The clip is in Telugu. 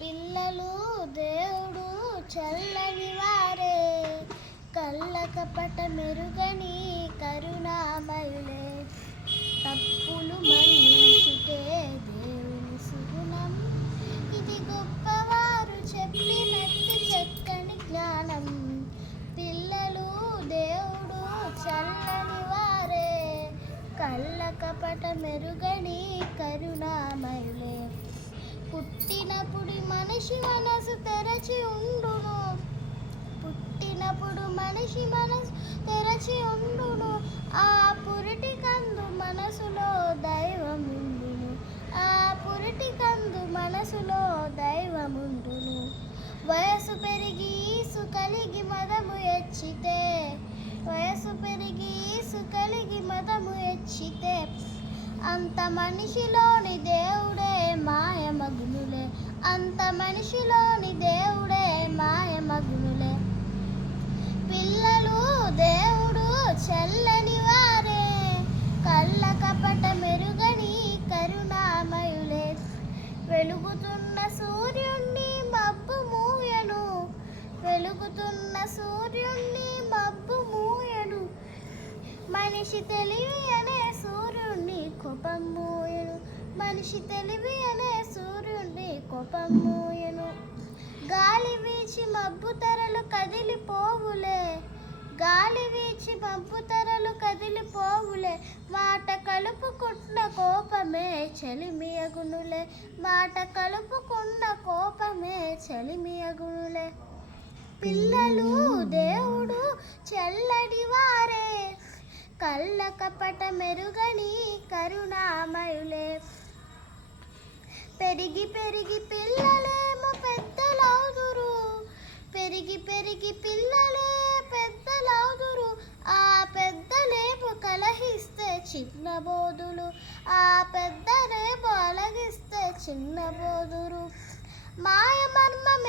పిల్లలు దేవుడు చల్లని వారే, కళ్ళ కపట మెరుగని కరుణామయులే. తప్పులు మన్నించుటే దేవుని సుగుణం, ఇది గొప్పవారు చెప్పినట్టు చక్కని జ్ఞానం. పిల్లలు దేవుడు చల్లని వారే, కళ్ళ కపట మెరుగని కరుణామయులే. పుట్టినప్పుడు మనిషి మనసు తెరచి ఉండును, పుట్టినప్పుడు మనిషి మనసు తెరచి ఉండును. ఆ పురిటి కందు మనసులో దైవముండును, ఆ పురిటి కందు మనసులో దైవముండును. వయసు పెరిగి ఈసు కలిగి మదము ఎచ్చితే, వయసు పెరిగి ఈసు కలిగి మదము ఎచ్చితే, అంత మనిషిలోని దేవుడే మాయమగునులే, అంత మనిషిలోని దేవుడే మాయమగునులే. పిల్లలు దేవుడు చల్లని వారే, కళ్ళ కపట మెరుగని కరుణామయులే. వెలుగుతున్న సూర్యుణ్ణి మబ్బు మూయను, వెలుగుతున్న సూర్యుణ్ణి మబ్బు మూయను. మనిషి తెలివి అనే సూర్యుణ్ణి కోపం మూయను, మనిషి తెలివి అనే సూర్యుణ్ణి కోపం మూయను. గాలి వీచి మబ్బు తెరలు కదిలిపోవులే, గాలి వీచి మబ్బు తెరలు కదిలిపోవులే. మాట కలుపుకున్న కోపమే చలిమియగునులే, మాట కలుపుకున్న కోపమే చలిమియగునులే. పిల్లలు దేవుడు చల్లని వారే, కళ్ళ కపట మెరుగని కరుణామయులే. పెరిగి పెరిగి పిల్లలేమో పెద్దలవుదురు, పెరిగి పెరిగి పిల్లలే పెద్దలవుదురు. ఆ పెద్దలేమో కలహిస్తే చిన్నబోదులు, ఆ పెద్దలేమో అలగిస్తే చిన్నబోదురు. మాయ మర్మం